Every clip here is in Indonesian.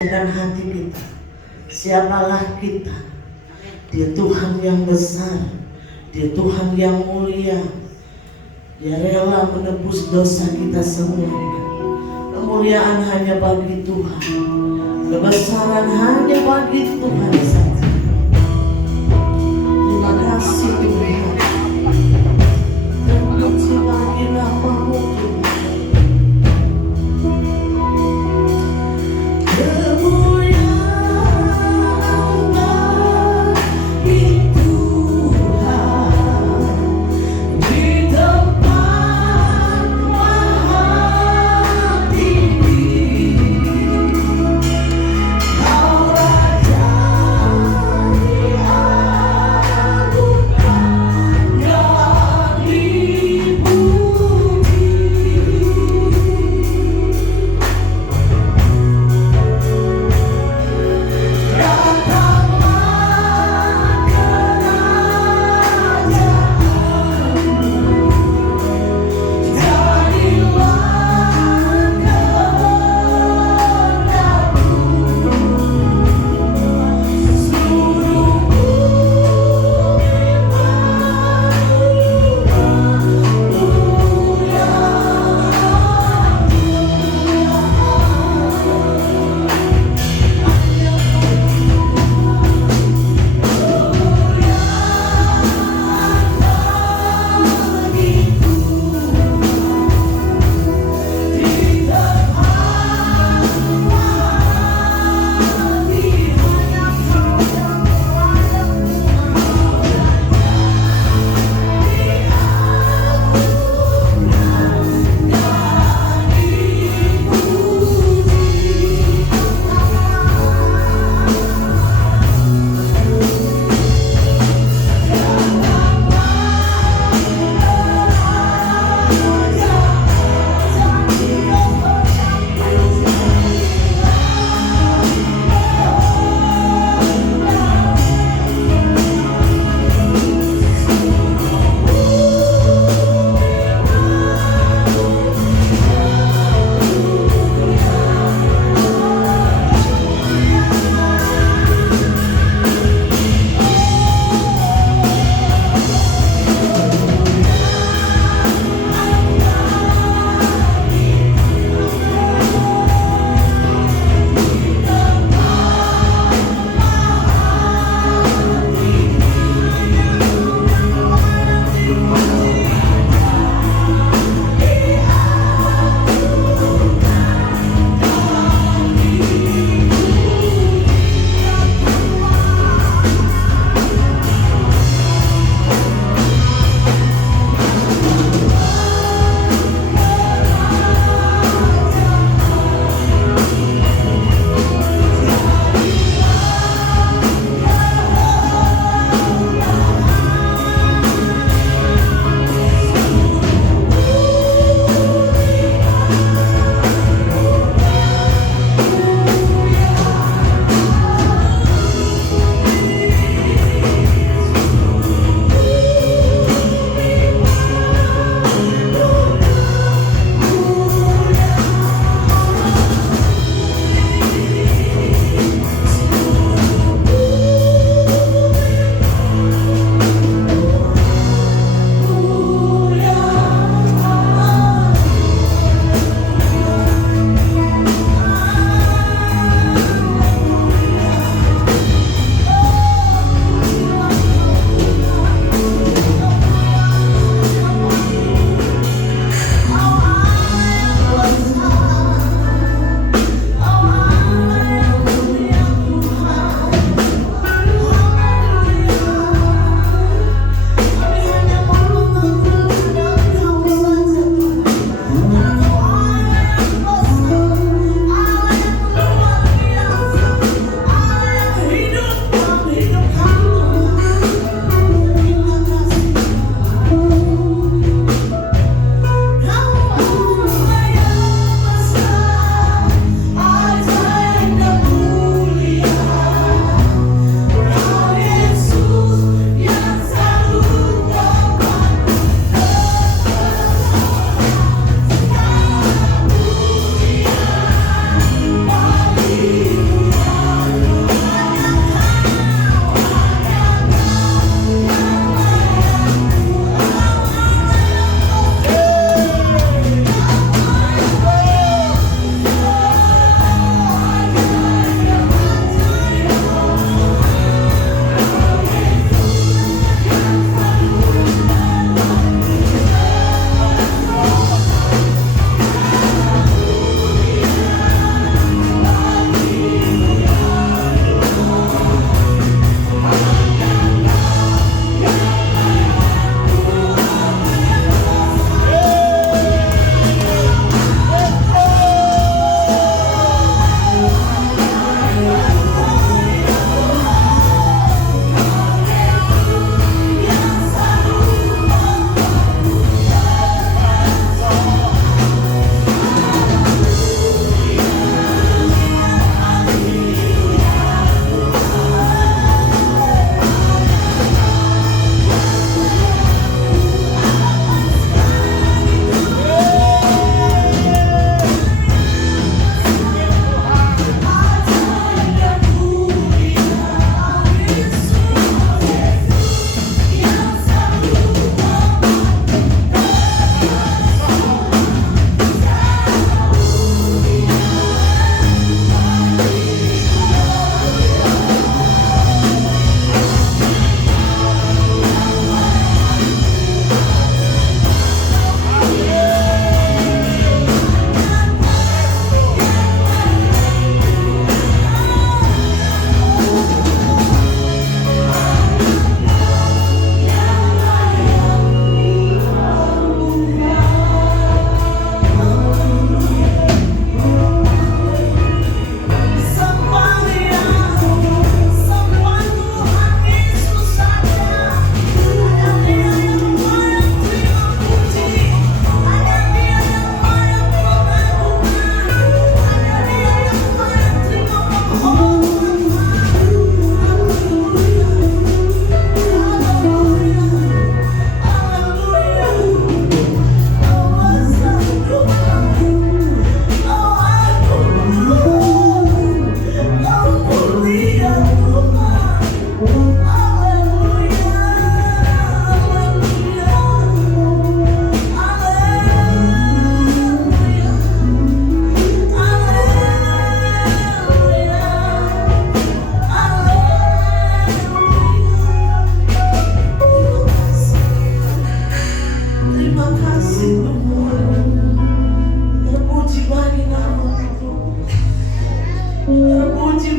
dan hati kita, siapalah kita. Dia Tuhan yang besar, Dia Tuhan yang mulia. Dia rela menebus dosa kita semua. Kemuliaan hanya bagi Tuhan, kebesaran hanya bagi Tuhan saja. Terima kasih Tuhan, terpuji bagi nama-Mu Tuhan.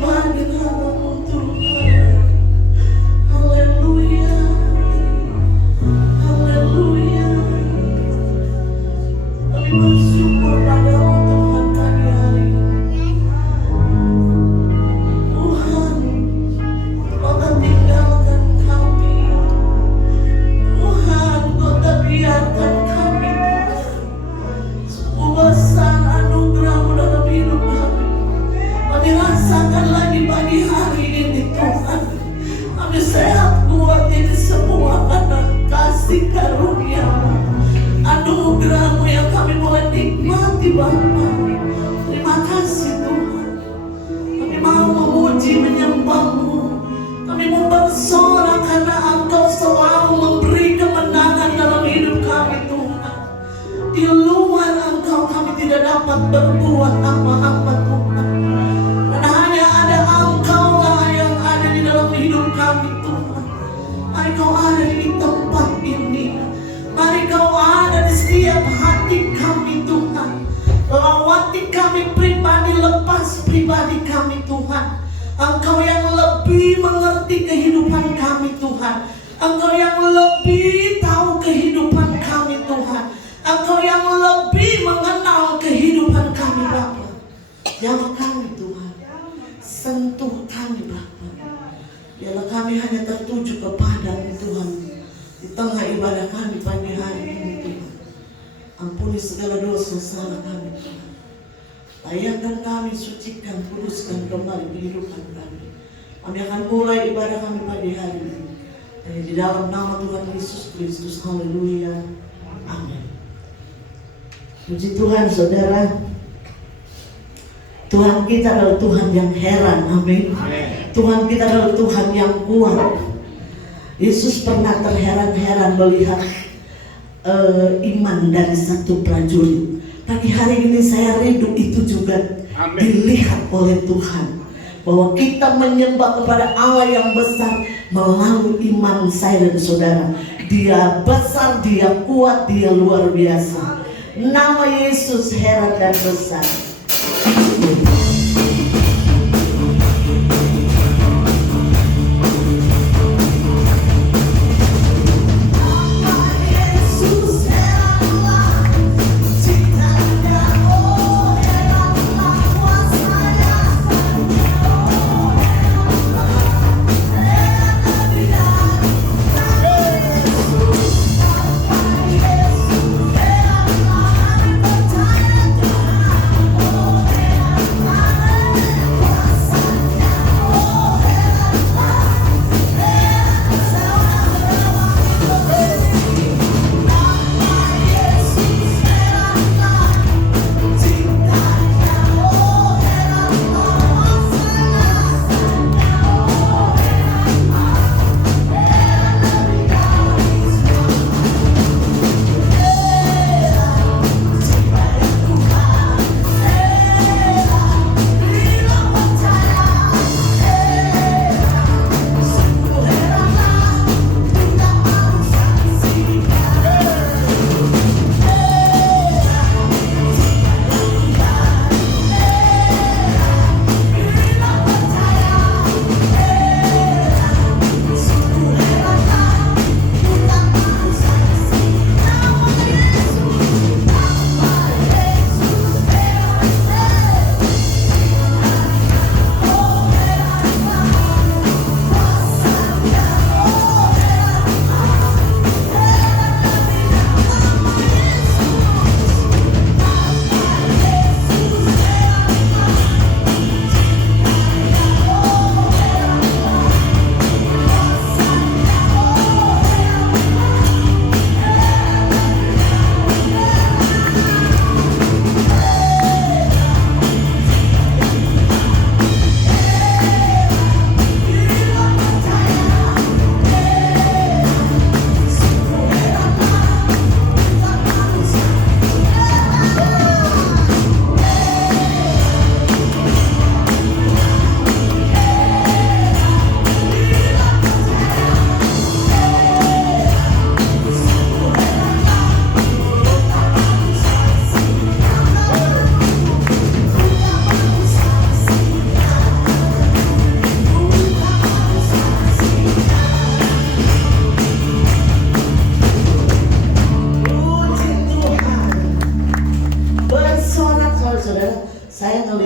bagi namamu Tuhan. Haleluya, haleluya. Kami bersyukur padamu Tuhan pagi hari ini. Tuhan, Kau tak tinggalkan kami. Tuhan, Kau tak biarkan kami Tuhan. Besar anugerah-Mu dalam hidup kami. Kami rasakan lagi pagi hari ini Tuhan. Kami sehat kuat ini semua karena kasih karunia-Mu, anugerah-Mu yang kami boleh nikmati Bapa. Terima kasih Tuhan. Kami mau memuji menyembah-Mu. Kami mau bersorak karena Engkau selalu memberi kemenangan dalam hidup kami Tuhan. Di luar Engkau kami tidak dapat berbuat apa-apa Tuhan. Karena hanya ada Engkau lah yang ada di dalam hidup kami Tuhan. Mari Kau ada di tempat ini. Mari Kau ada di setiap hati kami Tuhan. Lawati kami pribadi, lepas pribadi kami Tuhan. Engkau yang lebih mengerti kehidupan kami Tuhan. Engkau yang lebih tahu kehidupan kami Tuhan. Engkau yang lebih mengenal kehidupan kami Bapa. Jawab kami Tuhan. Sentuh kami Bapa. Biarlah kami hanya tertuju kepada-Mu Tuhan. Di tengah ibadah kami pagi hari ini Tuhan. Ampuni segala dosa salah kami Tuhan. Layakkan kami, sucikan, kuduskan kembali kehidupan kami. Kami akan mulai ibadah kami pagi hari ini. Dan di dalam nama Tuhan Yesus Kristus. Haleluya. Amin. Puji Tuhan saudara. Tuhan kita adalah Tuhan yang heran. Amin. Tuhan kita adalah Tuhan yang kuat. Yesus pernah terheran-heran melihat iman dari satu prajurit. Pagi hari ini saya rindu itu juga dilihat oleh Tuhan. Bahwa kita menyembah kepada Allah yang besar melalui iman saya dan saudara. Dia besar, Dia kuat, Dia luar biasa. Nama Yesus heran dan besar.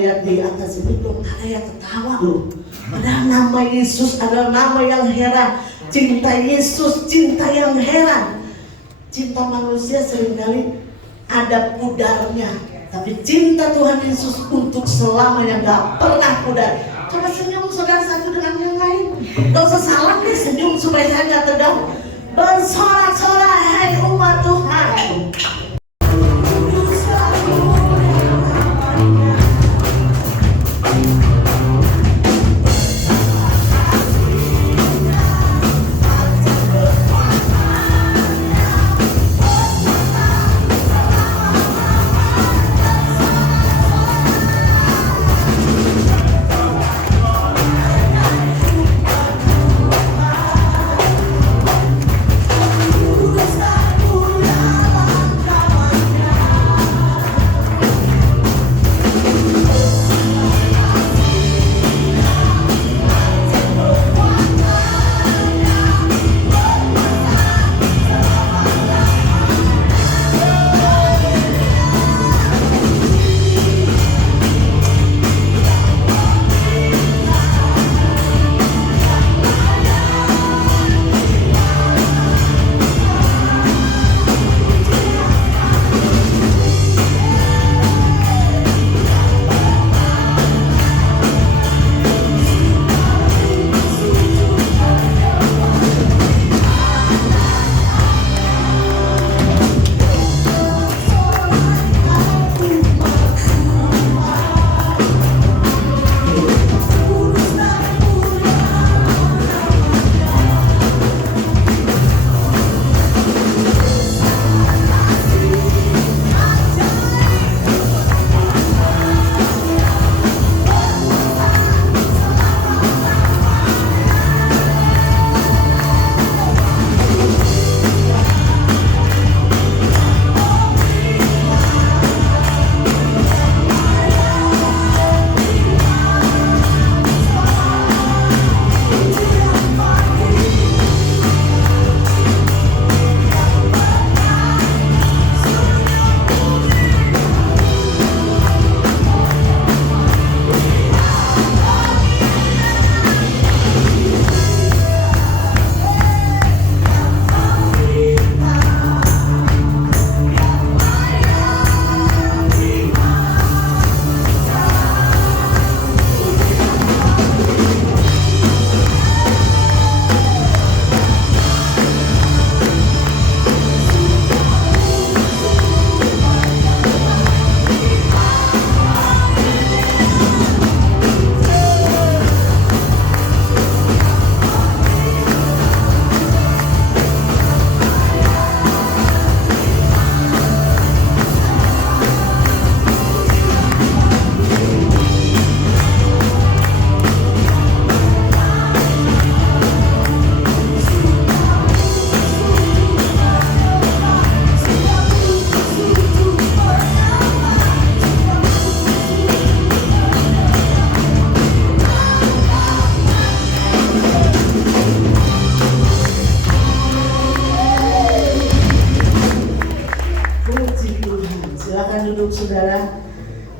lihat di atas ini belum ada yang ketawa loh. Padahal nama Yesus adalah nama yang heran. Cinta Yesus, cinta yang heran. Cinta manusia seringkali ada pudarnya, tapi cinta Tuhan Yesus untuk selamanya gak pernah pudar. Coba senyum saudara satu dengan yang lain. Gak usah salah nih, senyum supaya saya gak tegang. Bersorak-sorak hai umat Tuhan. Saudara,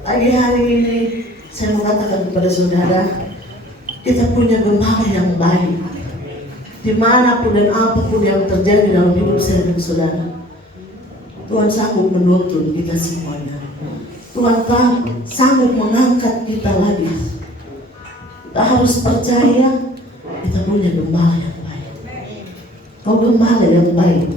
pagi hari ini saya mengatakan kepada saudara, kita punya gembala yang baik. Dimanapun dan apapun yang terjadi dalam hidup saya dan saudara, Tuhan sanggup menuntun kita semuanya. Tuhan sanggup mengangkat kita lagi. Kita harus percaya kita punya gembala yang baik. Kau gembala yang baik.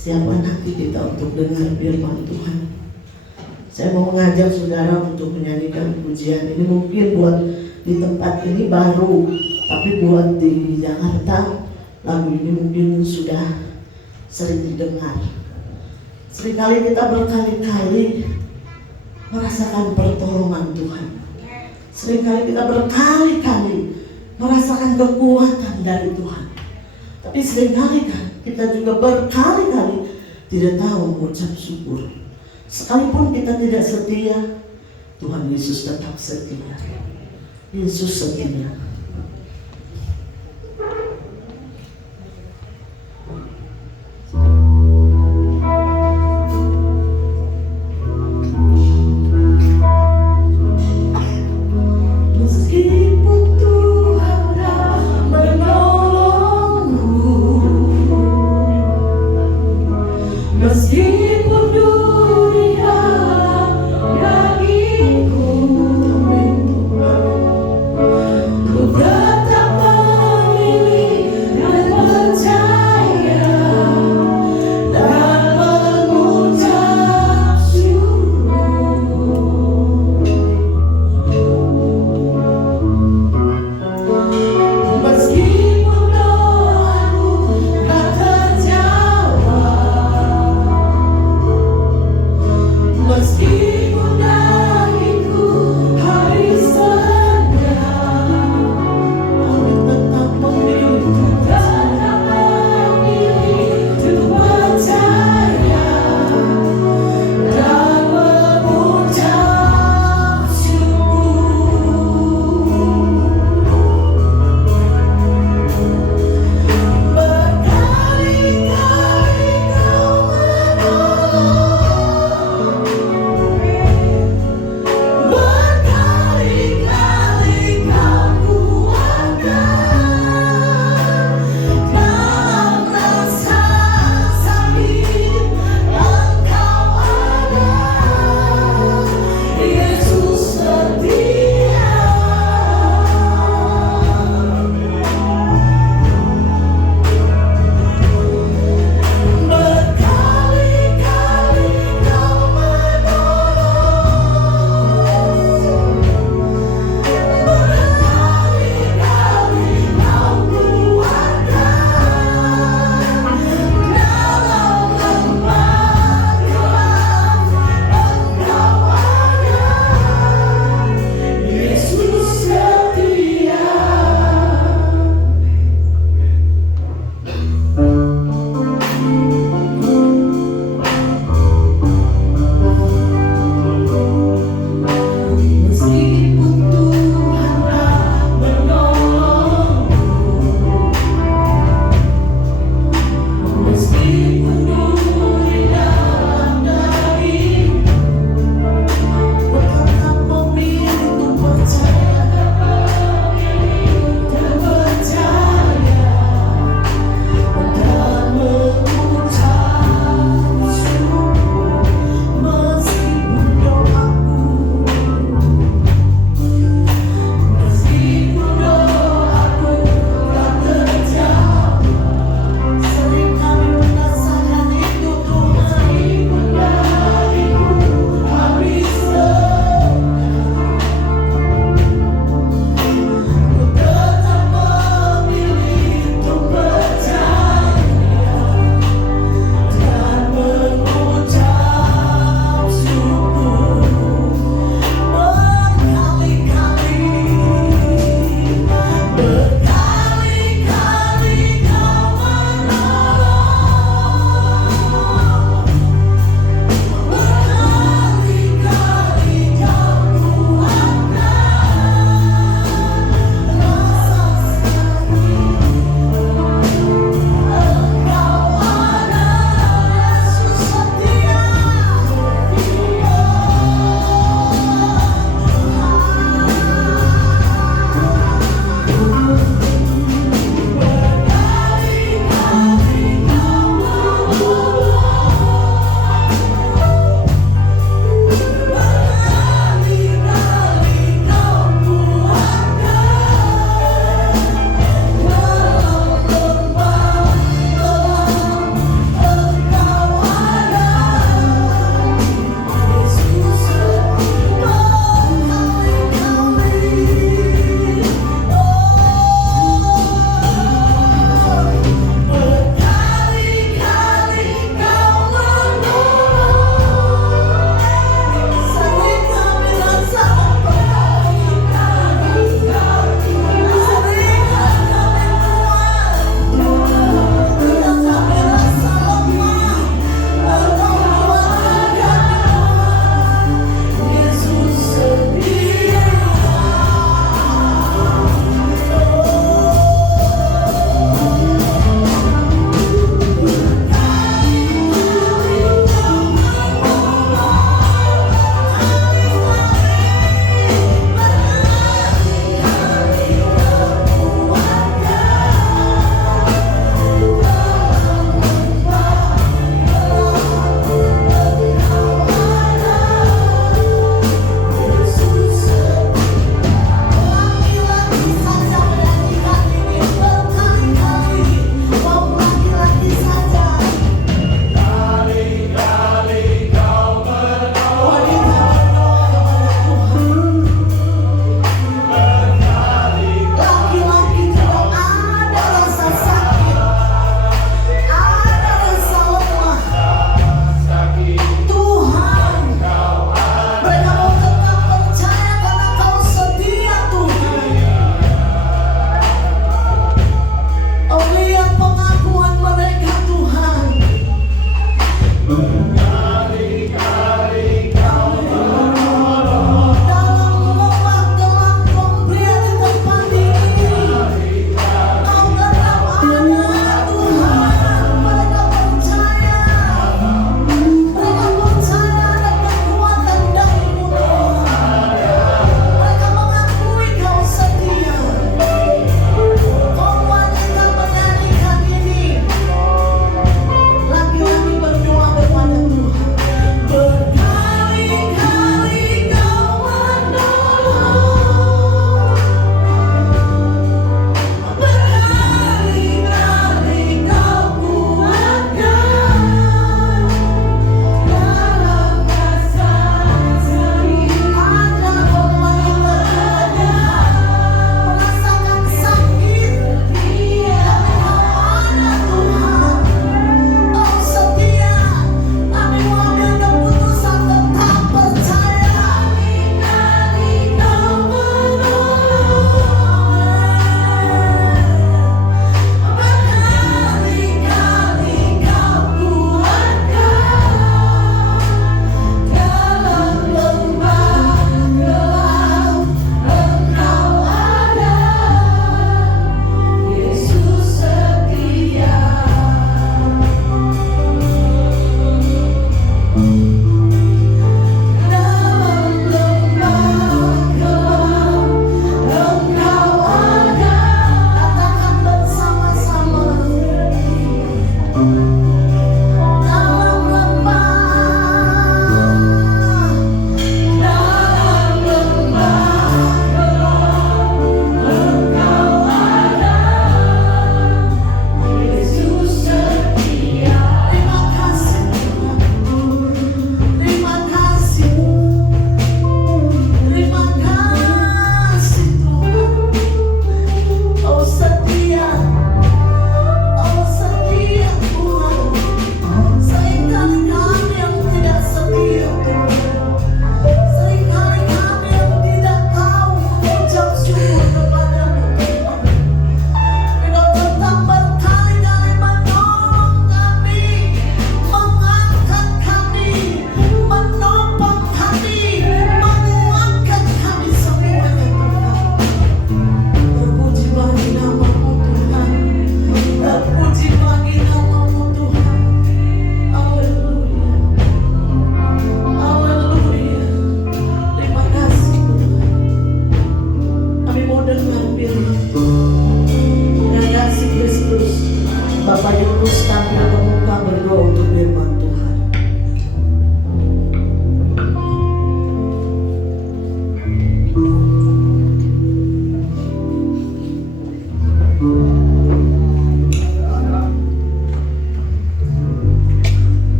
Siapa nanti kita untuk dengar firman Tuhan? Saya mau mengajak saudara untuk menyanyikan pujian ini. Mungkin buat di tempat ini baru, tapi buat di Jakarta lagu ini mungkin sudah sering didengar. Seringkali kita berkali-kali merasakan pertolongan Tuhan. Seringkali kita berkali-kali merasakan kekuatan dari Tuhan. Tapi seringkali kan kita juga berkali-kali tidak tahu mengucap syukur. Sekalipun kita tidak setia, Tuhan Yesus tetap setia. Yesus setia. Meskipun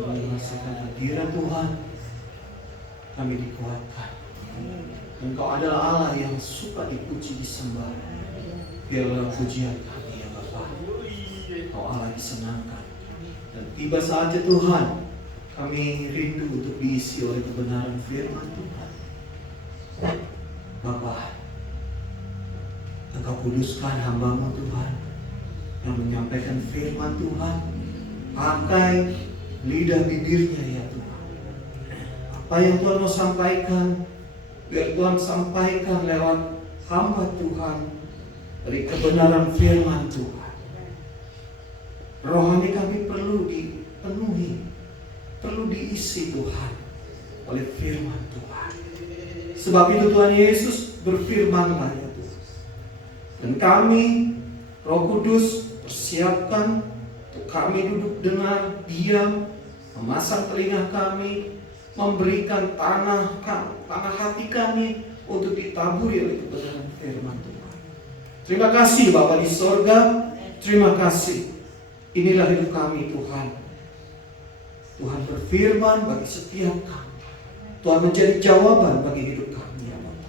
kami merasakan hadirat Tuhan, kami dikuatkan. Engkau adalah Allah yang suka dipuji, disembah. Biarlah pujian kami ya Bapa. Engkau Allah disenangkan. Dan tiba saatnya Tuhan, kami rindu untuk diisi oleh kebenaran firman Tuhan. Bapa, Engkau kuduskan hamba-Mu Tuhan yang menyampaikan firman Tuhan. Pakai lidah bibirnya ya Tuhan. Apa yang Tuhan mau sampaikan, biar Tuhan sampaikan lewat hamba Tuhan dari kebenaran firman Tuhan. Rohani kami perlu dipenuhi, perlu diisi Tuhan oleh firman Tuhan. Sebab itu Tuhan Yesus berfirman-Lah ya Tuhan. Dan kami, Roh Kudus, persiapkan untuk kami duduk dengar, diam, memasang telinga kami, memberikan tanah hati kami untuk ditaburi oleh kebenaran firman Tuhan. Terima kasih Bapa di sorga, terima kasih. Inilah hidup kami Tuhan. Tuhan berfirman bagi setiap kami. Tuhan menjadi jawaban bagi hidup kami ya Bapa.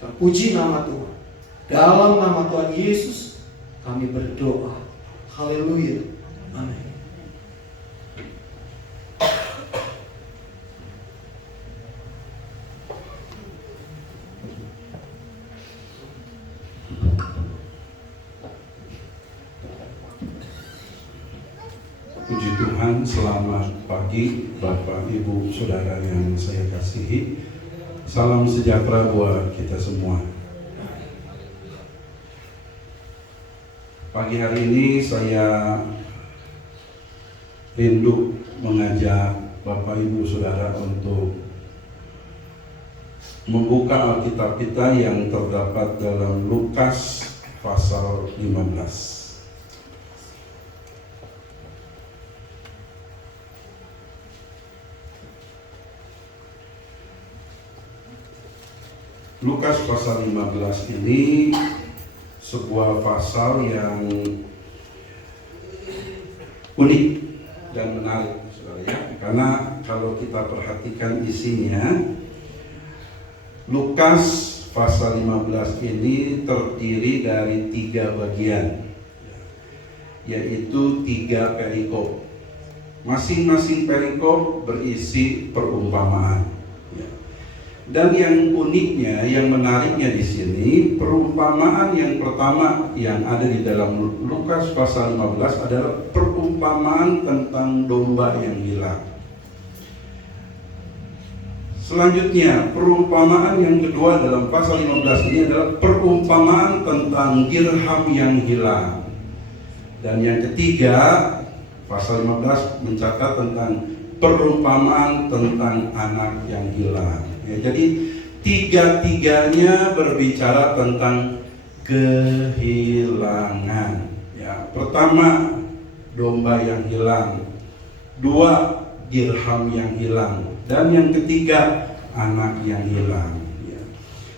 Terpuji nama Tuhan. Dalam nama Tuhan Yesus kami berdoa. Haleluya. Amin. Puji Tuhan, selamat pagi Bapak, Ibu, Saudara yang saya kasihi. Salam sejahtera buat kita semua. Pagi hari ini saya rindu mengajak Bapak, Ibu, Saudara untuk membuka Alkitab kita yang terdapat dalam Lukas pasal 15. Lukas pasal 15 ini sebuah pasal yang unik dan menarik, saudara ya. Karena kalau kita perhatikan isinya, Lukas pasal 15 ini terdiri dari 3 bagian, yaitu 3 perikop. Masing-masing perikop berisi perumpamaan. Dan yang uniknya, yang menariknya di sini, perumpamaan yang pertama yang ada di dalam Lukas pasal 15 adalah perumpamaan tentang domba yang hilang. Selanjutnya, perumpamaan yang kedua dalam pasal 15 ini adalah perumpamaan tentang dirham yang hilang. Dan yang ketiga, pasal 15 mencatat tentang perumpamaan tentang anak yang hilang. Ya, jadi tiga-tiganya berbicara tentang kehilangan. Ya, pertama domba yang hilang, 2 dirham yang hilang, dan yang ketiga anak yang hilang. Ya.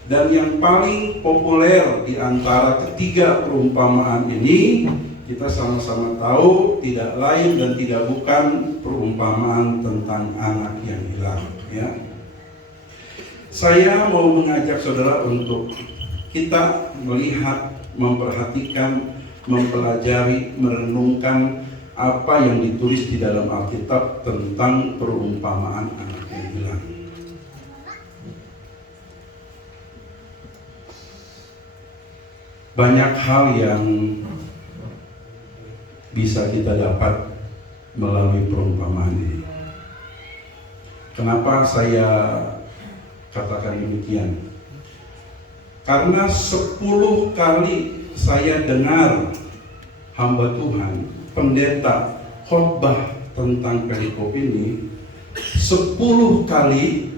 Dan yang paling populer di antara ketiga perumpamaan ini, kita sama-sama tahu tidak lain dan tidak bukan perumpamaan tentang anak yang hilang. Ya. Saya mau mengajak saudara untuk kita melihat, memperhatikan, mempelajari, merenungkan apa yang ditulis di dalam Alkitab tentang perumpamaan anak yang hilang. Banyak hal yang bisa kita dapat melalui perumpamaan ini. Kenapa saya katakan demikian? Karena 10 kali saya dengar hamba Tuhan, pendeta, khotbah tentang perikop ini, 10 kali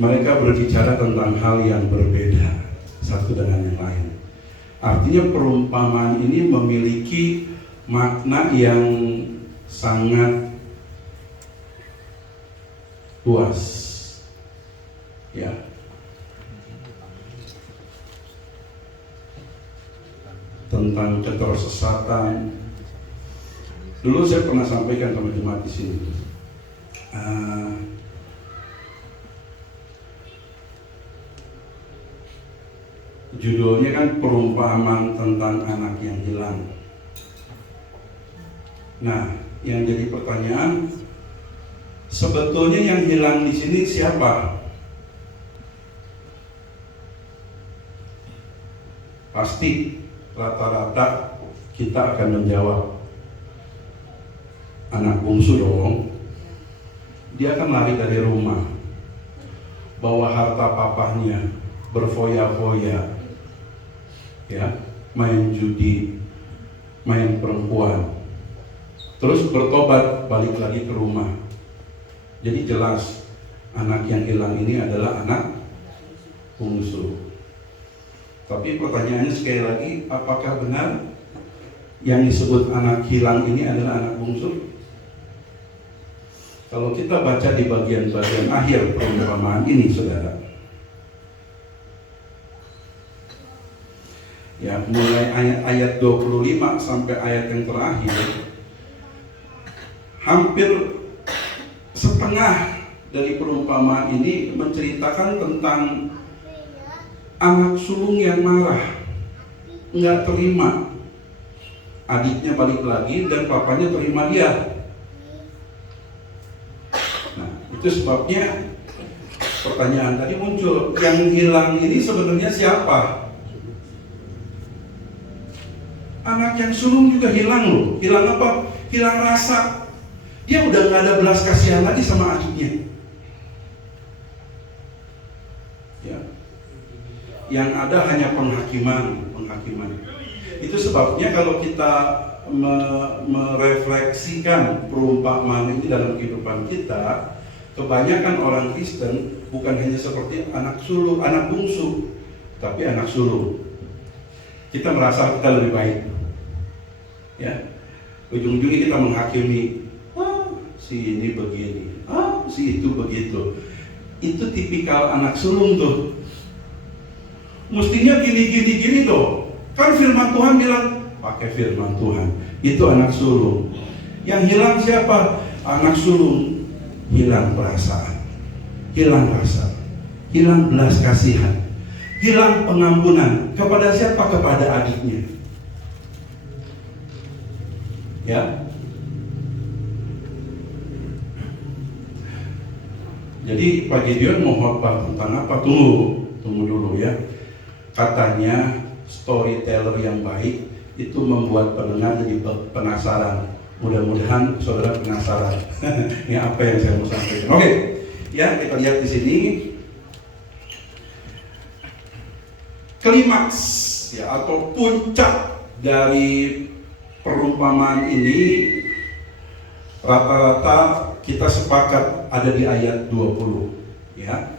mereka berbicara tentang hal yang berbeda satu dengan yang lain. Artinya perumpamaan ini memiliki makna yang sangat luas. Ya. Tentang ketersesatan, Dulu saya pernah sampaikan sama jemaat di sini. Judulnya kan perumpamaan tentang anak yang hilang. Nah, yang jadi pertanyaan, sebetulnya yang hilang di sini siapa? Pasti rata-rata kita akan menjawab anak bungsu dong. Dia akan lari dari rumah, bawa harta papahnya, berfoya-foya, ya, main judi, main perempuan, terus bertobat balik lagi ke rumah. Jadi jelas anak yang hilang ini adalah anak bungsu. Tapi pertanyaannya sekali lagi, apakah benar yang disebut anak hilang ini adalah anak bungsu? Kalau kita baca di bagian-bagian akhir perumpamaan ini, saudara, ya, mulai ayat 25 sampai ayat yang terakhir, hampir setengah dari perumpamaan ini menceritakan tentang anak sulung yang marah, nggak terima adiknya balik lagi dan papanya terima dia. Nah, itu sebabnya pertanyaan tadi muncul, yang hilang ini sebenarnya siapa? Anak yang sulung juga hilang loh. Hilang apa? Hilang rasa. Dia udah nggak ada belas kasihan lagi sama adiknya. Ya. Yang ada hanya penghakiman. Itu sebabnya kalau kita merefleksikan perumpamaan ini dalam kehidupan kita, kebanyakan orang Kristen bukan hanya seperti anak bungsu, tapi anak sulung. Kita merasa kita lebih baik, ya. Ujung-ujungnya kita menghakimi, si ini begini, si itu begitu. Itu tipikal anak sulung tuh. Mestinya gini tuh. Kan firman Tuhan bilang, pakai firman Tuhan. Itu anak sulung. Yang hilang siapa? Anak sulung hilang perasaan, hilang rasa, hilang belas kasihan, hilang pengampunan. Kepada siapa? Kepada adiknya. Ya. Jadi Pak Gideon mau khotbah tentang apa? Tunggu dulu ya. Katanya storyteller yang baik itu membuat pendengar jadi penasaran. Mudah-mudahan saudara penasaran. Ini apa yang saya mau sampaikan. Oke, ya, kita lihat di sini klimaks, ya, atau puncak dari perumpamaan ini rata-rata kita sepakat ada di ayat 20, ya.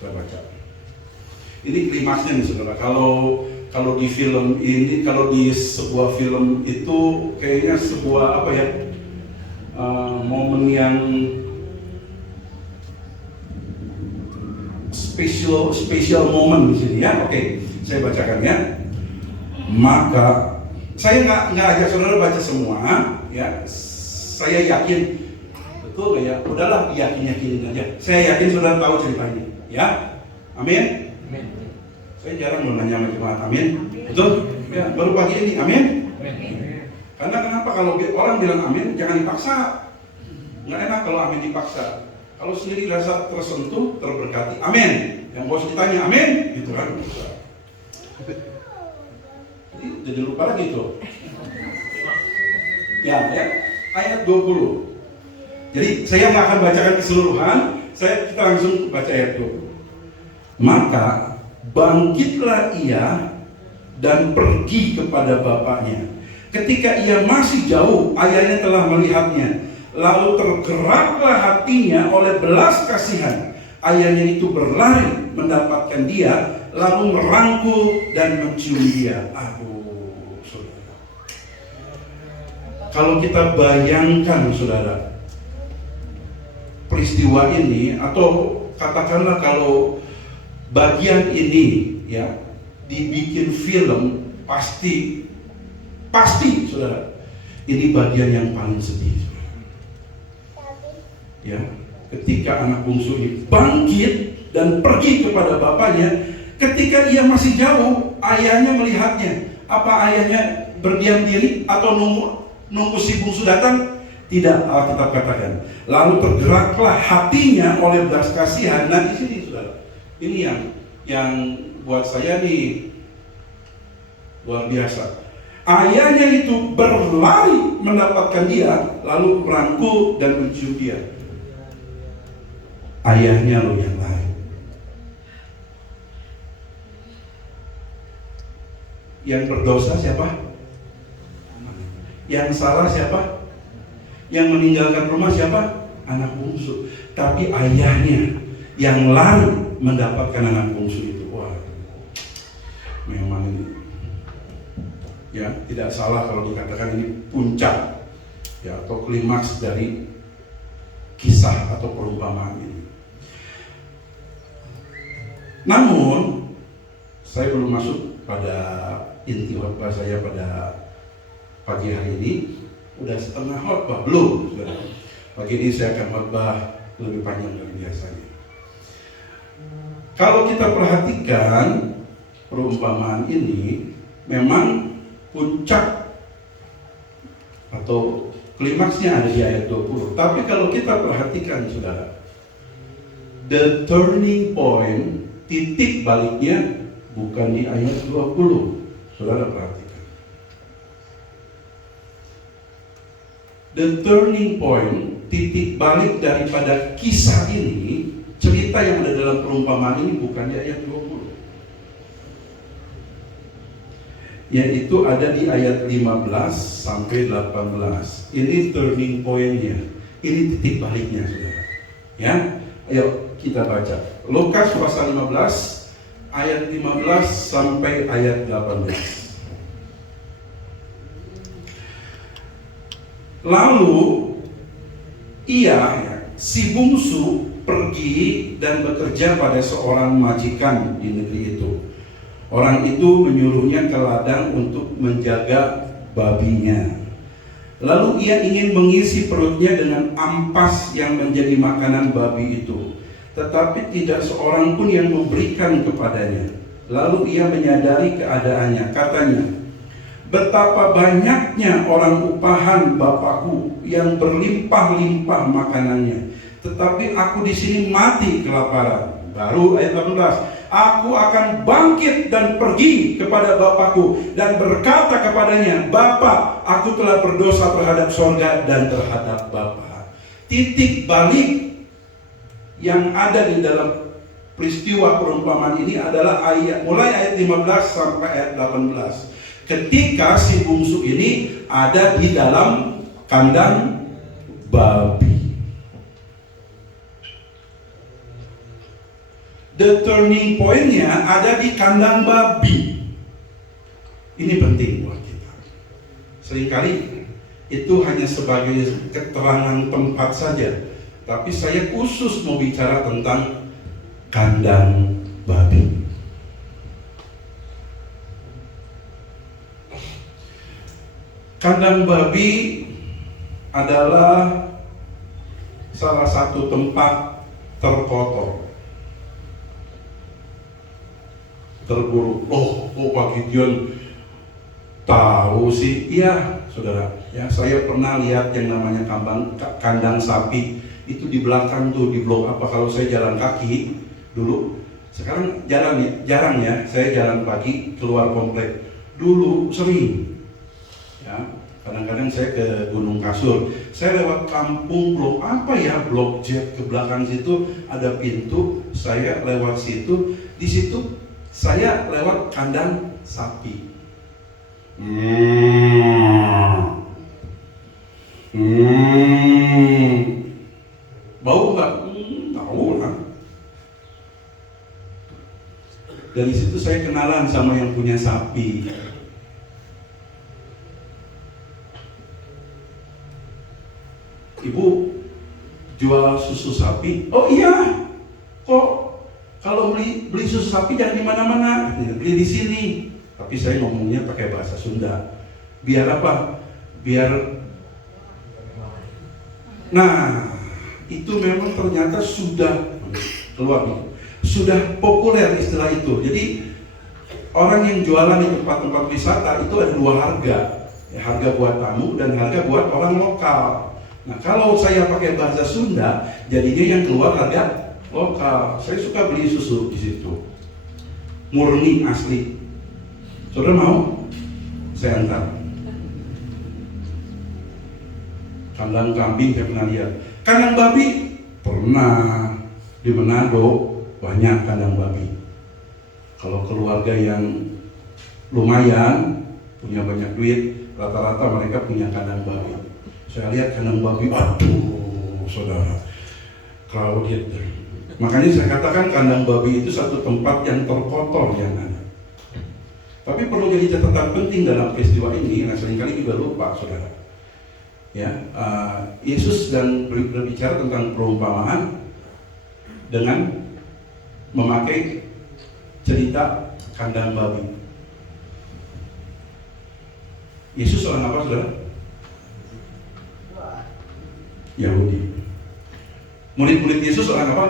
Kita baca. Ini klimaksnya nih saudara. Kalau di film ini, kalau di sebuah film itu kayaknya sebuah apa ya, momen yang special moment di sini ya. Oke, saya bacakan ya. Maka saya nggak ajak saudara baca semua ya. Saya yakin betul nggak ya? Udahlah, yakinin aja. Saya yakin saudara tahu ceritanya ya. Amin. Saya jarang mau nanya sama jemaat, amin? Betul? Ya, baru pagi ini, amin? Karena kenapa? Kalau orang bilang amin, jangan dipaksa. Nggak enak kalau amin dipaksa. Kalau sendiri rasa tersentuh, terberkati, amin. Yang bos ditanya, amin? Gitu kan. Jadi lupa lagi tuh. Ya, ayat 20. Jadi saya nggak akan bacakan keseluruhan, kita langsung baca ayat 20. Maka bangkitlah ia dan pergi kepada bapaknya. Ketika ia masih jauh, ayahnya telah melihatnya. Lalu tergeraklah hatinya oleh belas kasihan. Ayahnya itu berlari mendapatkan dia, lalu merangkul dan mencium dia. Aduh, saudara. Kalau kita bayangkan, saudara, peristiwa ini, atau katakanlah kalau bagian ini ya dibikin film, pasti saudara, Ini bagian yang paling sedih. Ya, ketika anak bungsu ini bangkit dan pergi kepada bapaknya, ketika ia masih jauh, ayahnya melihatnya. Apa ayahnya berdiam diri atau nunggu si bungsu datang? Tidak, Alkitab katakan. Lalu tergeraklah hatinya oleh belas kasihan. Nah di sini saudara, ini yang buat saya nih luar biasa. Ayahnya itu berlari mendapatkan dia, lalu merangkul dan mencium dia. Ayahnya loh yang lari. Yang berdosa siapa? Yang salah siapa? Yang meninggalkan rumah siapa? Anak bungsu. Tapi ayahnya yang lari mendapatkan anak bungsu itu. Wah, memang ini ya tidak salah kalau dikatakan ini puncak ya atau klimaks dari kisah atau perumpamaan ini. Namun saya belum masuk pada inti khotbah saya pada pagi hari ini. Udah setengah khotbah belum? Pagi ini saya akan khotbah lebih panjang dari biasanya. Kalau kita perhatikan perumpamaan ini, memang puncak atau klimaksnya ada di ayat 20. Tapi kalau kita perhatikan saudara, the turning point, titik baliknya bukan di ayat 20. Saudara perhatikan. The turning point, titik balik daripada kisah ini, cerita yang ada dalam perumpamaan ini bukan di ayat 20. Yaitu ada di ayat 15 sampai 18. Ini turning point-nya. Ini titik baliknya, saudara. Ya, ayo kita baca. Lukas pasal 15 ayat 15 sampai ayat 18. Lalu si bungsu pergi dan bekerja pada seorang majikan di negeri itu. Orang itu menyuruhnya ke ladang untuk menjaga babinya. Lalu ia ingin mengisi perutnya dengan ampas yang menjadi makanan babi itu, tetapi tidak seorang pun yang memberikan kepadanya. Lalu ia menyadari keadaannya, katanya, betapa banyaknya orang upahan Bapakku yang berlimpah-limpah makanannya, tetapi aku di sini mati kelaparan. Baru ayat 18. Aku akan bangkit dan pergi kepada Bapakku dan berkata kepadanya, Bapa, aku telah berdosa terhadap sorga dan terhadap Bapa. Titik balik yang ada di dalam peristiwa perumpamaan ini adalah mulai ayat 15 sampai ayat 18. Ketika si bungsu ini ada di dalam kandang babi. The turning point-nya ada di kandang babi. Ini penting buat kita. Seringkali itu hanya sebagai keterangan tempat saja, tapi saya khusus mau bicara tentang kandang babi. Kandang babi adalah salah satu tempat terkotor, terburuk. Oh Pak Gideon tahu sih? Iya, saudara. Ya, saya pernah lihat yang namanya kandang sapi itu di belakang tuh di blok apa. Kalau saya jalan kaki dulu, sekarang jarang ya. Saya jalan pagi keluar komplek. Dulu sering. Ya, kadang-kadang saya ke Gunung Kasur, saya lewat kampung blok apa ya, blok J ke belakang situ ada pintu, saya lewat situ, di situ saya lewat kandang sapi. Bau nggak? Tahu lah. Dari situ saya kenalan sama yang punya sapi. Ibu jual susu sapi? Oh iya, kok kalau beli susu sapi jangan di mana-mana, beli di sini. Tapi saya ngomongnya pakai bahasa Sunda. Biar apa? biar. Nah, itu memang ternyata sudah keluar nih, sudah populer istilah itu. Jadi orang yang jualan di tempat-tempat wisata itu ada dua harga, ya, harga buat tamu dan harga buat orang lokal. Nah, kalau saya pakai bahasa Sunda, jadinya yang keluar harga lokal. Saya suka beli susu di situ, murni asli. Saudara mau? Saya antar. Kandang kambing saya pernah lihat. Kandang babi pernah di Manado, banyak kandang babi. Kalau keluarga yang lumayan, punya banyak duit, rata-rata mereka punya kandang babi. Saya lihat kandang babi, aduh saudara, crowded. Makanya saya katakan kandang babi itu satu tempat yang terkotor yang ada. Tapi perlu jadi catatan penting dalam peristiwa ini, yang seringkali juga lupa saudara. Ya, Yesus dan berbicara tentang perumpamaan dengan memakai cerita kandang babi. Yesus orang apa, saudara? Yahudi. Murid-murid Yesus orang apa?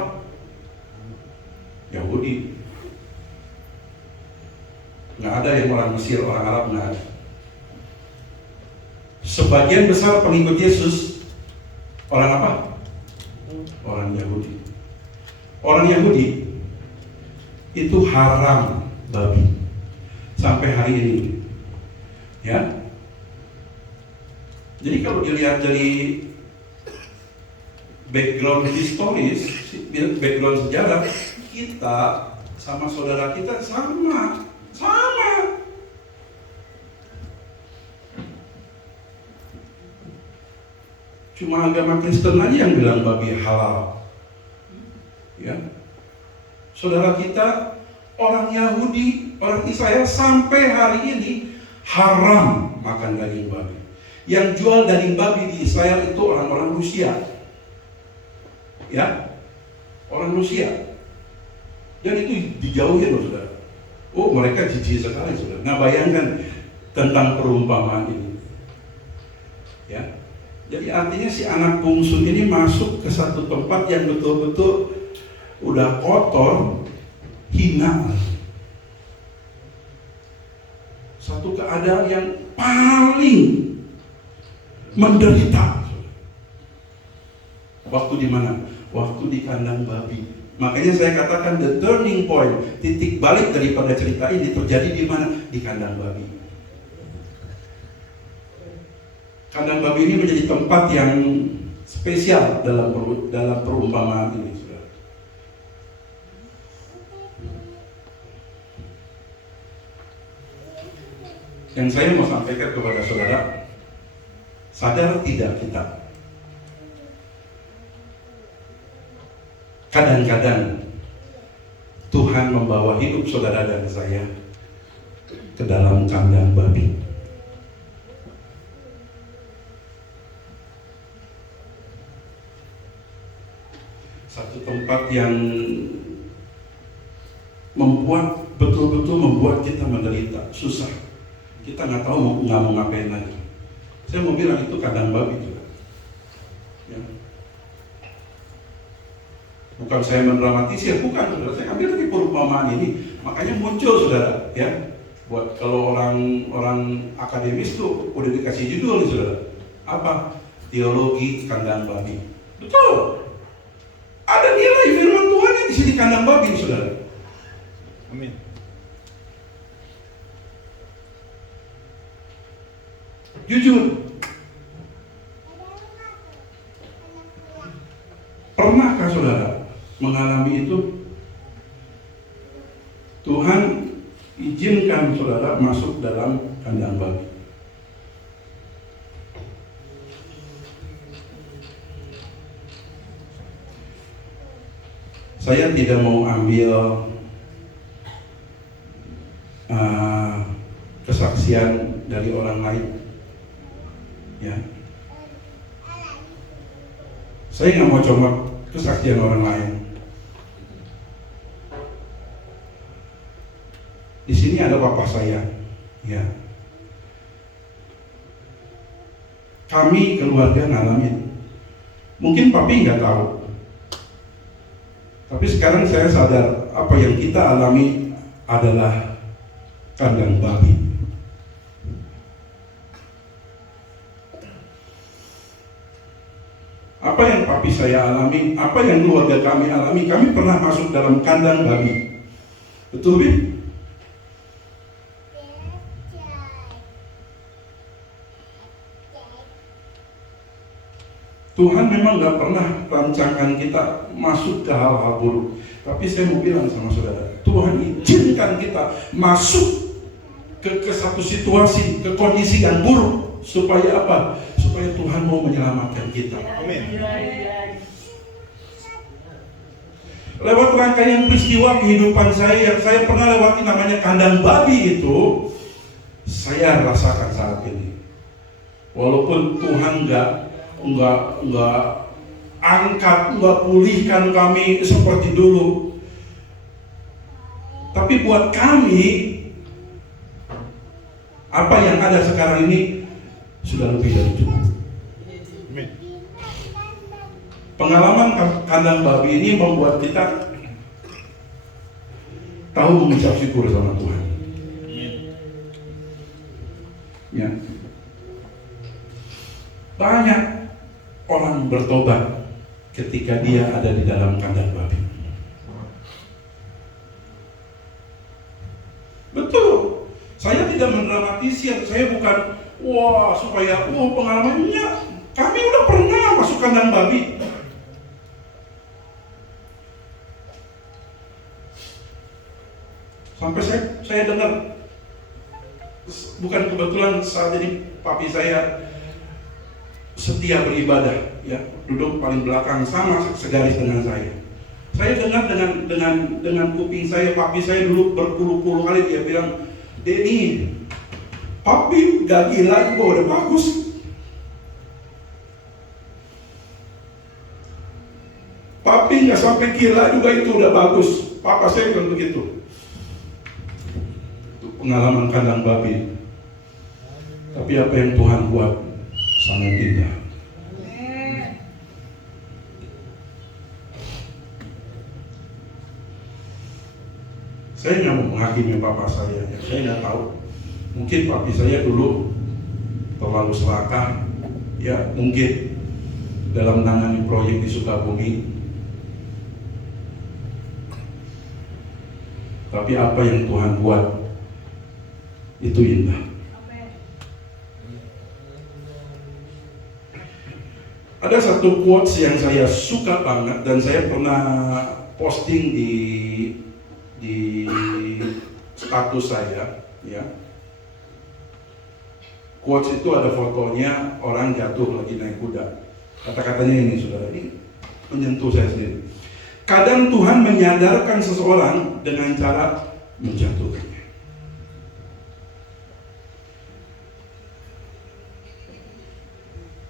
Yahudi. Nggak ada yang orang Mesir, orang Arab, nggak ada. Sebagian besar pengikut Yesus orang apa? Orang Yahudi. Orang Yahudi itu haram babi sampai hari ini, ya. Jadi kalau dilihat dari background historis, background sejarah, kita sama saudara kita sama. Cuma agama Kristen aja yang bilang babi halal. Ya. Saudara kita orang Yahudi, orang Israel sampai hari ini haram makan daging babi. Yang jual daging babi di Israel itu orang-orang Rusia. Ya. Orang Rusia. Dan itu dijauhin loh saudara. Oh, mereka jijik sekali saudara. Nah, bayangkan tentang perumpamaan ini. Ya. Jadi artinya si anak bungsu ini masuk ke satu tempat yang betul-betul udah kotor, hina. Satu keadaan yang paling menderita. Waktu di mana? Waktu di kandang babi. Makanya saya katakan the turning point, titik balik daripada cerita ini terjadi di mana? Di kandang babi. Kandang babi ini menjadi tempat yang spesial dalam perumpamaan ini, saudara. Yang saya mau sampaikan kepada saudara, sadar tidak kita? Kadang-kadang Tuhan membawa hidup saudara dan saya ke dalam kandang babi. Satu tempat yang betul-betul membuat kita menderita, susah. Kita nggak tahu mau ngapain lagi. Saya mau bilang itu kandang babi juga. Ya. Bukan saya mendramatisir, bukan saudara. Saya ambil dari perumpamaan ini, makanya muncul saudara. Ya, buat kalau orang akademis tuh udah dikasih judul nih saudara. Apa? Teologi kandang babi. Betul. Ada nilai firman Tuhan yang di sini kandang babi, saudara. Amin. Jujur, pernahkah saudara mengalami itu? Tuhan izinkan saudara masuk dalam kandang babi. Saya tidak mau ambil kesaksian dari orang lain, ya. Saya nggak mau coba kesaksian orang lain. Di sini ada papa saya, ya. kami keluarga ngalamin. Mungkin papi nggak tahu, tapi sekarang saya sadar apa yang kita alami adalah kandang babi. Apa yang papi saya alami, apa yang keluarga kami alami, kami pernah masuk dalam kandang babi. Betul, Bi? Tuhan memang gak pernah rancangkan kita masuk ke hal-hal buruk. Tapi saya mau bilang sama saudara, Tuhan izinkan kita masuk ke satu situasi, ke kondisi yang buruk. Supaya apa? Supaya Tuhan mau menyelamatkan kita. Amin. Lewat rangkaian peristiwa kehidupan saya yang saya pernah lewati namanya kandang babi itu, saya rasakan saat ini. Walaupun Tuhan nggak angkat, nggak pulihkan kami seperti dulu, tapi buat kami apa yang ada sekarang ini sudah lebih dari cukup. Pengalaman kandang babi ini membuat kita tahu mengucap syukur sama Tuhan. Ya. Banyak orang bertobat ketika dia ada di dalam kandang babi. Betul. Saya tidak mendramatisir. Saya bukan supaya pengalamannya. Kami udah pernah masuk kandang babi. Sampai saya dengar, bukan kebetulan saat ini papi saya setia beribadah, ya, duduk paling belakang sama segaris dengan saya. Saya dengar dengan kuping saya, papi saya dulu berpuluh-puluh kali dia bilang, Denny, papi gak gila, gua udah bagus. Papi gak sampai gila juga itu udah bagus. Papa saya bilang begitu. Itu pengalaman kandang babi. Tapi apa yang Tuhan buat sangat indah. Saya nggak mau menghakimi papa saya, ya. Saya nggak tahu. Mungkin papi saya dulu terlalu serakah, ya mungkin dalam menangani proyek di Sukabumi. Tapi apa yang Tuhan buat itu indah. Ada satu quotes yang saya suka banget dan saya pernah posting di status saya, ya. Quotes itu ada fotonya orang jatuh lagi naik kuda. Kata-katanya ini, saudara, ini menyentuh saya sendiri. Kadang Tuhan menyadarkan seseorang dengan cara menjatuhkannya.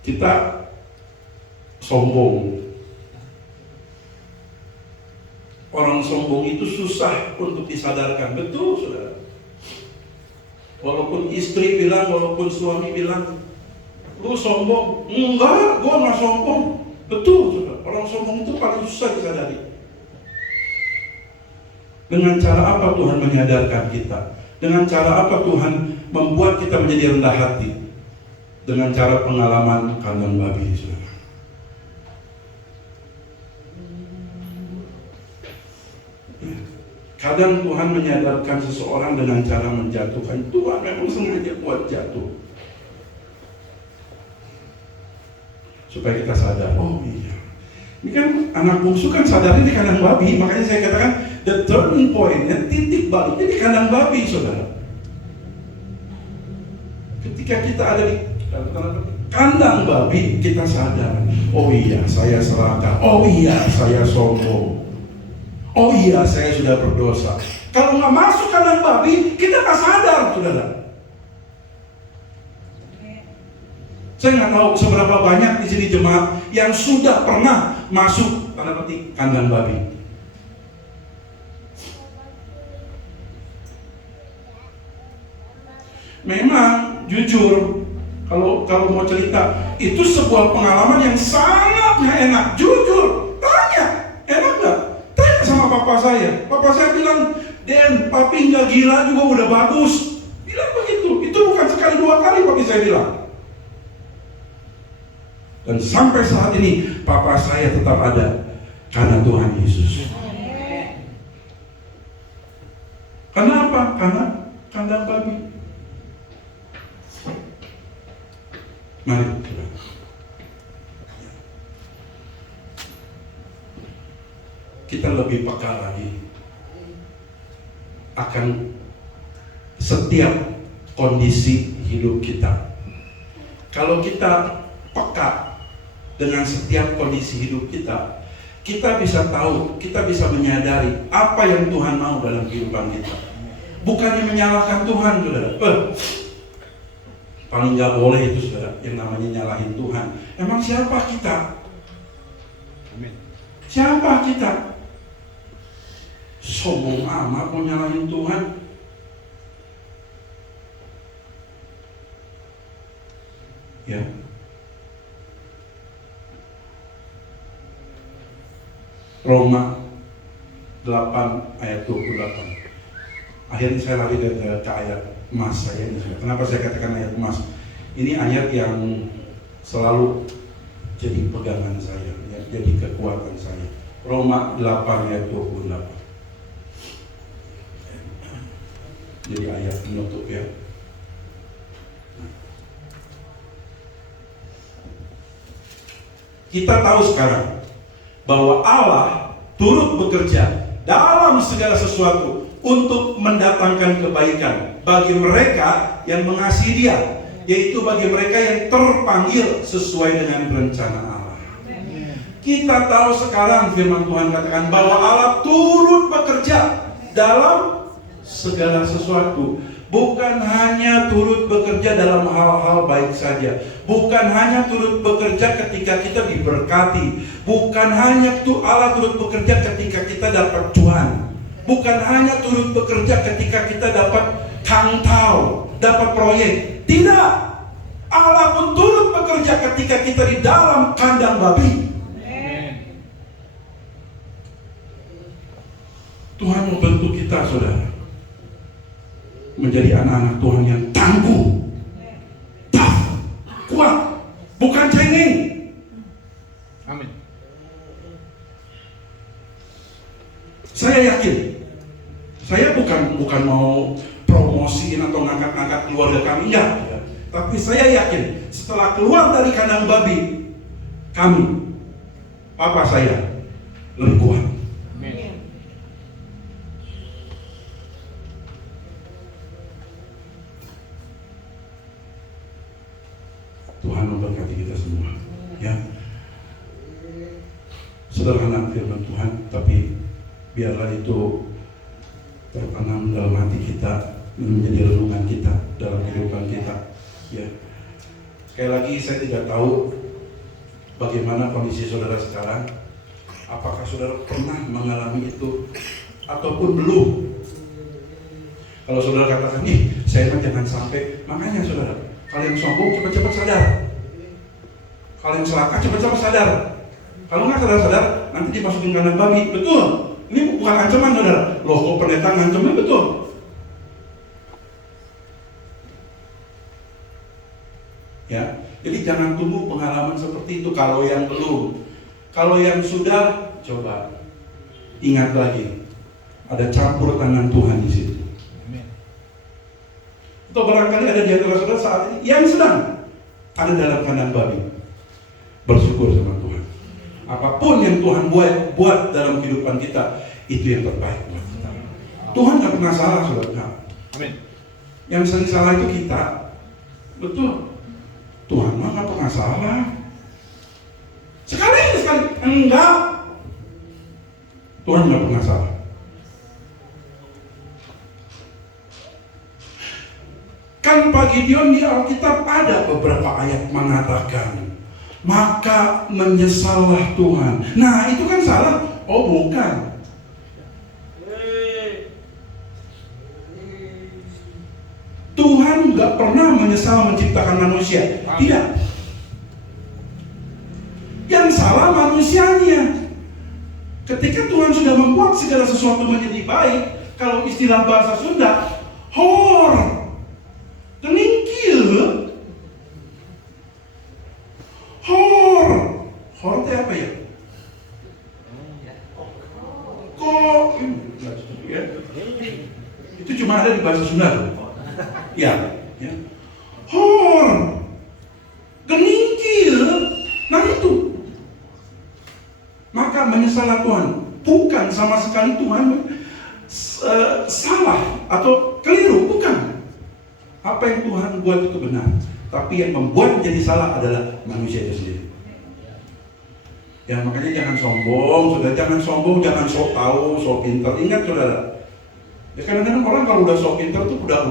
Kita sombong. Orang sombong itu susah untuk disadarkan. Betul, saudara. Walaupun istri bilang, walaupun suami bilang, lu sombong. Enggak, gua nggak sombong. Betul, saudara. Orang sombong itu paling susah disadari. Dengan cara apa Tuhan menyadarkan kita? Dengan cara apa Tuhan membuat kita menjadi rendah hati? Dengan cara pengalaman kandang babi, saudara. Kadang Tuhan menyadarkan seseorang dengan cara menjatuhkan. Tuhan memang sengaja buat jatuh supaya kita sadar, oh iya, ini kan anak bungsu kan sadar ini kandang babi. Makanya saya katakan the turning point, titik baliknya di kandang babi, saudara. Ketika kita ada di kandang babi, kita sadar, oh iya saya serakah, oh iya saya sombong, oh iya, saya sudah berdosa. Kalau nggak masuk kandang babi, kita nggak sadar, saudara. Saya nggak tahu seberapa banyak di sini jemaat yang sudah pernah masuk tanda petik kandang babi. Memang jujur, Kalau mau cerita, itu sebuah pengalaman yang sangat nggak enak. Jujur, tanya, enak nggak? Tanya sama papa saya. Papa saya bilang, Den, papi nggak gila juga udah bagus. Bilang begitu. Itu bukan sekali dua kali papi saya bilang. Dan sampai saat ini papa saya tetap ada karena Tuhan Yesus. Karena apa? Karena kandang babi. Mari kita lebih peka lagi akan setiap kondisi hidup kita. Kalau kita peka dengan setiap kondisi hidup kita, kita bisa tahu, kita bisa menyadari apa yang Tuhan mau dalam kehidupan kita. Bukannya menyalahkan Tuhan, saudara. Paling nggak boleh itu, saudara, yang namanya nyalahin Tuhan. Emang siapa kita? Siapa kita? Sombong amat mau nyalahin Tuhan. Ya. Roma 8 ayat 28. Akhirnya saya lari ke ayat emas saya ini. Kenapa saya katakan ayat emas? Ini ayat yang selalu jadi pegangan saya, ya, jadi kekuatan saya. Roma 8 ayat 28. Jadi ayat penutup ya. Kita tahu sekarang bahwa Allah turut bekerja dalam segala sesuatu untuk mendatangkan kebaikan bagi mereka yang mengasihi Dia, yaitu bagi mereka yang terpanggil sesuai dengan rencana Allah. Kita tahu sekarang firman Tuhan katakan bahwa Allah turut bekerja dalam segala sesuatu. Bukan hanya turut bekerja dalam hal-hal baik saja. Bukan hanya turut bekerja ketika kita diberkati. Bukan hanya Allah turut bekerja ketika kita dapat cuan. Bukan hanya turut bekerja ketika kita dapat kantau, dapat proyek. Tidak. Allah pun turut bekerja ketika kita di dalam kandang babi. Tuhan membentuk kita, saudara, menjadi anak-anak Tuhan yang tangguh, tough, kuat, bukan cengeng. Amin. Saya yakin, saya bukan mau promosiin atau ngangkat-ngangkat keluarga kami, enggak. Tapi saya yakin setelah keluar dari kandang babi, kami, papa saya lebih kuat. Amin. Tuhan memberkati kita semua, ya. Sederhana firman Tuhan, tapi biarlah itu tertanam dalam hati kita, menjadi renungan kita dalam kehidupan kita, ya. Sekali lagi saya tidak tahu bagaimana kondisi saudara sekarang. Apakah saudara pernah mengalami itu ataupun belum? Kalau saudara katakan, nih saya jangan sampai, makanya saudara, kalau yang sombong cepat-cepat sadar. Kalau yang serakah cepat-cepat sadar. Kalau nggak sadar-sadar, nanti dimasukin kandang babi. Betul. Ini bukan ancaman, saudara. Loh, kok pendeta ngancamnya? Betul. Ya, jadi jangan tunggu pengalaman seperti itu. Kalau yang belum, kalau yang sudah, coba ingat lagi, ada campur tangan Tuhan di situ. Atau barangkali ada di antara saudara saat ini yang sedang ada dalam kandang babi. Bersyukur sama Tuhan. Apapun yang Tuhan buat dalam kehidupan kita, itu yang terbaik buat kita. Tuhan gak pernah salah, saudara. Amin. Yang sering salah itu kita. Betul. Tuhan mah gak pernah salah. Sekali. Enggak. Tuhan gak pernah salah. Kan Pak Gideon di Alkitab ada beberapa ayat mengatakan, maka menyesallah Tuhan. Nah itu kan salah. Oh bukan. Tuhan Tuhan nggak pernah menyesal menciptakan manusia. Tidak. Yang salah manusianya. Ketika Tuhan sudah membuat segala sesuatu menjadi baik, kalau istilah bahasa Sunda, hor, teningkil, hor itu apa ya? Kok, ya. Itu cuma ada di bahasa Sunda, ya. Hor, teningkil, nah itu. Maka menyesallah Tuhan, bukan sama sekali Tuhan salah atau keliru, bukan. Apa yang Tuhan buat itu benar, tapi yang membuat menjadi salah adalah manusia itu sendiri. Ya makanya jangan sombong, saudara, jangan sombong, jangan sok tahu, sok pintar. Ingat saudara, ya kadang-kadang orang kalau udah sok pintar tuh udah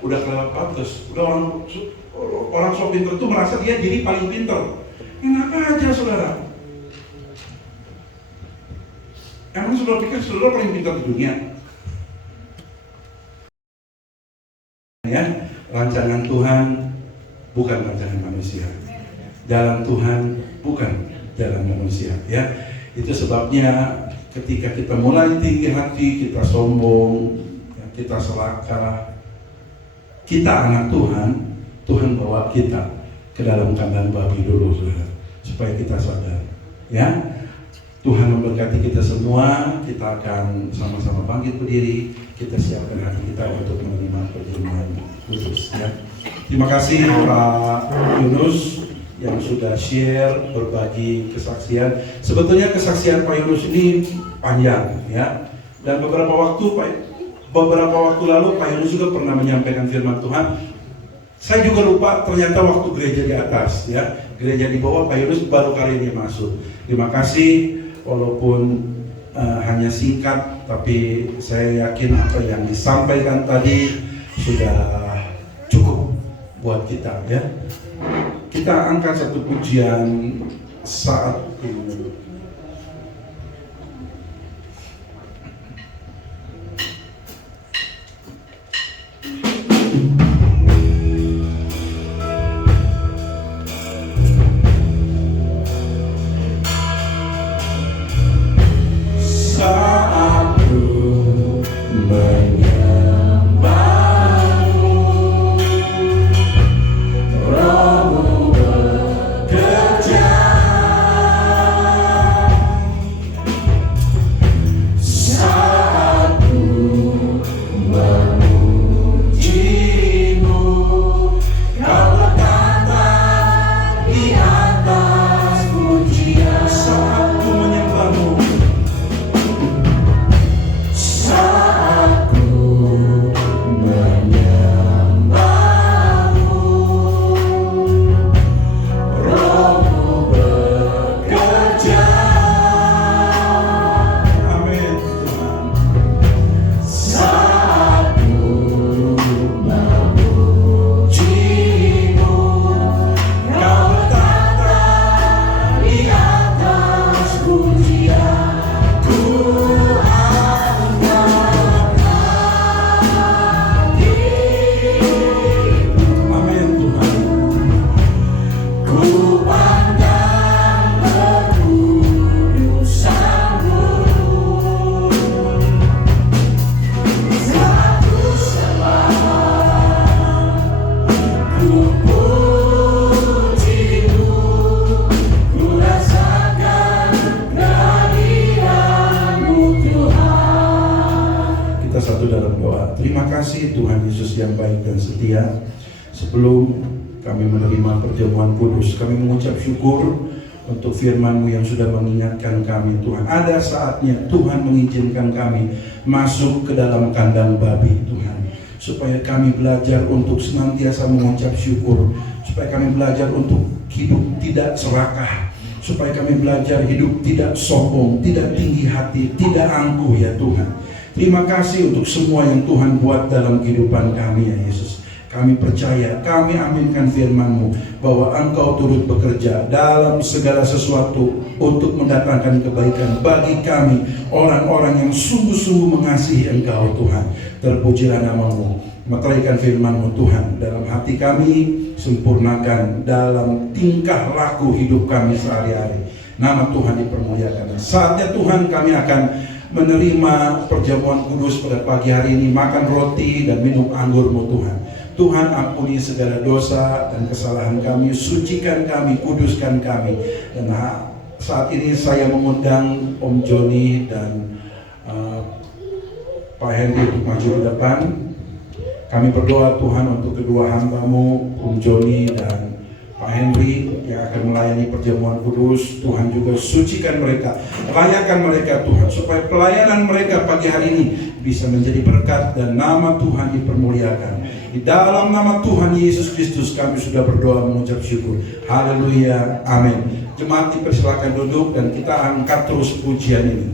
kelewat batas. Udah orang sok pintar tuh merasa dia jadi paling pintar. Enak aja saudara. Emang saudara pikir saudara paling pintar di dunia? Ya, rancangan Tuhan bukan rancangan manusia. Jalan Tuhan bukan jalan manusia. Ya, itu sebabnya ketika kita mulai tinggi hati, kita sombong, kita serakah, kita anak Tuhan, Tuhan bawa kita ke dalam kandang babi dulu, saudara, supaya kita sadar. Ya. Tuhan memberkati kita semua. Kita akan sama-sama bangkit berdiri. Kita siapkan hati kita untuk menerima perjamuan kudus. Ya. Terima kasih Pak Yunus yang sudah share, berbagi kesaksian. Sebetulnya kesaksian Pak Yunus ini panjang, ya. Dan beberapa waktu lalu Pak Yunus juga pernah menyampaikan firman Tuhan. Saya juga lupa, ternyata waktu gereja di atas, ya. Gereja di bawah, Pak Yunus baru kali ini masuk. Terima kasih. Walaupun hanya singkat, tapi saya yakin apa yang disampaikan tadi sudah cukup buat kita, ya. Kita angkat satu pujian saat ini. Sebelum kami menerima perjamuan kudus, kami mengucap syukur untuk firman-Mu yang sudah mengingatkan kami, Tuhan. Ada saatnya Tuhan mengizinkan kami masuk ke dalam kandang babi, Tuhan. Supaya kami belajar untuk senantiasa mengucap syukur. Supaya kami belajar untuk hidup tidak serakah. Supaya kami belajar hidup tidak sombong, tidak tinggi hati, tidak angkuh, ya Tuhan. Terima kasih untuk semua yang Tuhan buat dalam kehidupan kami, ya Yesus. Kami percaya, kami aminkan firman-Mu bahwa Engkau turut bekerja dalam segala sesuatu untuk mendatangkan kebaikan bagi kami, orang-orang yang sungguh-sungguh mengasihi Engkau, Tuhan. Terpujilah nama-Mu. meteraikan firman-Mu Tuhan dalam hati kami, sempurnakan dalam tingkah laku hidup kami sehari-hari. Nama Tuhan dipermuliakan. Saatnya Tuhan kami akan menerima perjamuan kudus pada pagi hari ini, makan roti dan minum anggur-Mu Tuhan. Tuhan, ampuni segala dosa dan kesalahan kami, sucikan kami, kuduskan kami. Dan saat ini saya mengundang Om Joni dan Pak Henry untuk maju ke depan. Kami berdoa Tuhan untuk kedua hamba-Mu, Om Joni dan Pak Henry yang akan melayani perjamuan kudus. Tuhan juga sucikan mereka, layakan mereka Tuhan, supaya pelayanan mereka pagi hari ini bisa menjadi berkat dan nama Tuhan dipermuliakan. Di dalam nama Tuhan Yesus Kristus kami sudah berdoa mengucap syukur. Haleluya, amin. Jemaat dipersilakan duduk dan kita angkat terus pujian ini.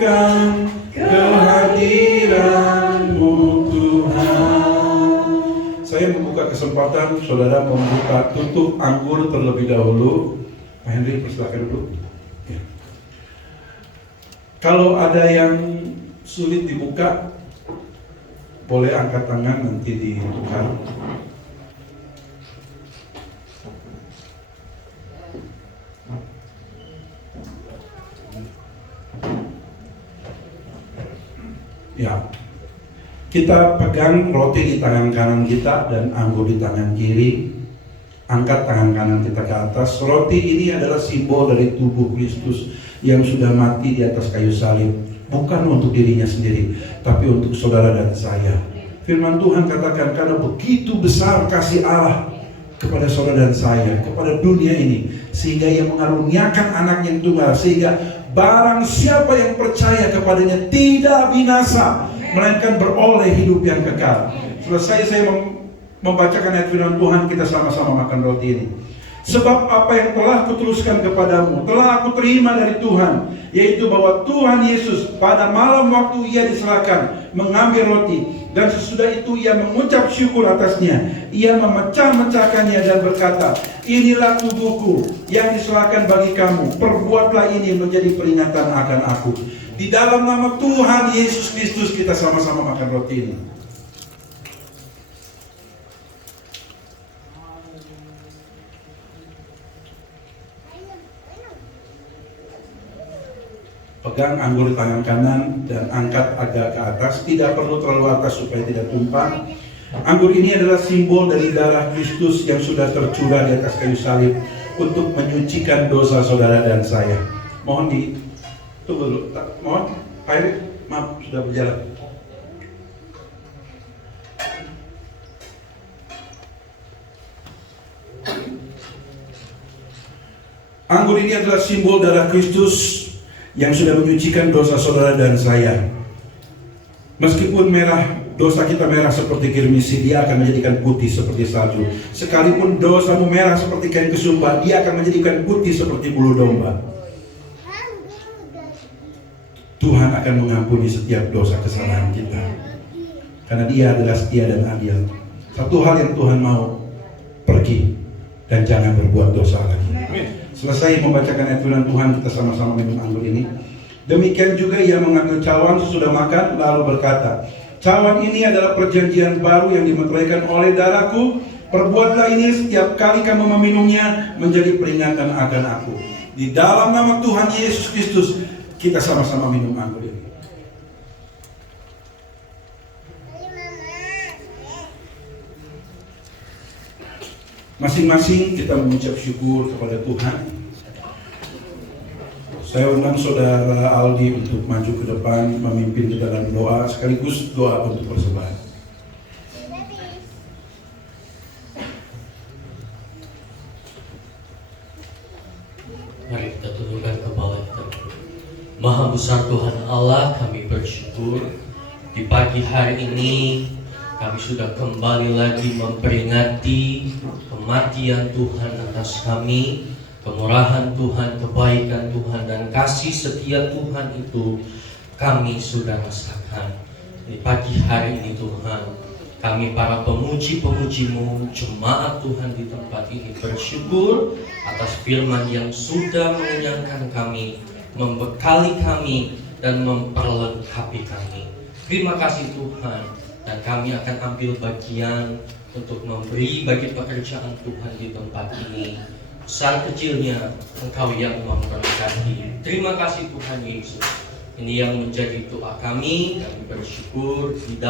akan kehadiran-Mu Tuhan. Saya membuka kesempatan saudara membuka tutup anggur terlebih dahulu. Pak Henry, persilakan dulu. Ya. Kalau ada yang sulit dibuka, boleh angkat tangan, nanti ditukar. Ya, kita pegang roti di tangan kanan kita dan anggur di tangan kiri. Angkat tangan kanan kita ke atas. Roti ini adalah simbol dari tubuh Kristus yang sudah mati di atas kayu salib. Bukan untuk dirinya sendiri, tapi untuk saudara dan saya. Firman Tuhan katakan, karena begitu besar kasih Allah kepada saudara dan saya, kepada dunia ini, sehingga Ia mengaruniakan anaknya yang tunggal, sehingga barang siapa yang percaya kepadanya tidak binasa, melainkan beroleh hidup yang kekal. Selesai saya membacakan ayat firman Tuhan, kita sama-sama makan roti ini. Sebab apa yang telah kutuliskan kepadamu telah aku terima dari Tuhan, yaitu bahwa Tuhan Yesus pada malam waktu Ia diserahkan mengambil roti, dan sesudah itu Ia mengucap syukur atasnya. Ia memecah-mecahkannya dan berkata, inilah tubuhku yang diserahkan bagi kamu, perbuatlah ini menjadi peringatan akan aku. Di dalam nama Tuhan Yesus Kristus kita sama-sama makan roti ini. Pegang anggur di tangan kanan dan angkat agak ke atas. Tidak perlu terlalu atas supaya tidak tumpah. Anggur ini adalah simbol dari darah Kristus yang sudah tercurah di atas kayu salib untuk menyucikan dosa saudara dan saya. Mohon tunggu dulu. Mohon, air, maaf sudah berjalan. Anggur ini adalah simbol darah Kristus yang sudah menyucikan dosa saudara dan saya. Meskipun merah, dosa kita merah seperti kirmisi, Dia akan menjadikan putih seperti salju. Sekalipun dosamu merah seperti kain kesumba, Dia akan menjadikan putih seperti bulu domba. Tuhan akan mengampuni setiap dosa kesalahan kita, karena Dia adalah setia dan adil. Satu hal yang Tuhan mau, pergi dan jangan berbuat dosa lagi. Selesai membacakan ayat firman Tuhan, kita sama-sama minum anggur ini. Demikian juga Ia mengambil cawan sesudah makan, lalu berkata, cawan ini adalah perjanjian baru yang dimeteraikan oleh darahku. Perbuatlah ini setiap kali kamu meminumnya menjadi peringatan akan aku. Di dalam nama Tuhan Yesus Kristus, kita sama-sama minum anggur ini. Masing-masing kita mengucap syukur kepada Tuhan. Saya undang saudara Aldi untuk maju ke depan memimpin kita dalam doa, sekaligus doa untuk persembahan. Mari kita tundukkan kepala kita. Maha besar Tuhan Allah, kami bersyukur di pagi hari ini kami sudah kembali lagi memperingati kematian Tuhan atas kami, kemurahan Tuhan, kebaikan Tuhan, dan kasih setia Tuhan itu kami sudah rasakan. Di pagi hari ini Tuhan, kami para pemuji-pemuji-Mu, jemaat Tuhan di tempat ini bersyukur atas firman yang sudah mengenyangkan kami, membekali kami, dan memperlengkapi kami. Terima kasih Tuhan. Dan kami akan ambil bagian untuk memberi bagi pekerjaan Tuhan di tempat ini. Besar kecilnya Engkau yang memberkati. Terima kasih Tuhan Yesus. Ini yang menjadi doa kami bersyukur di dalam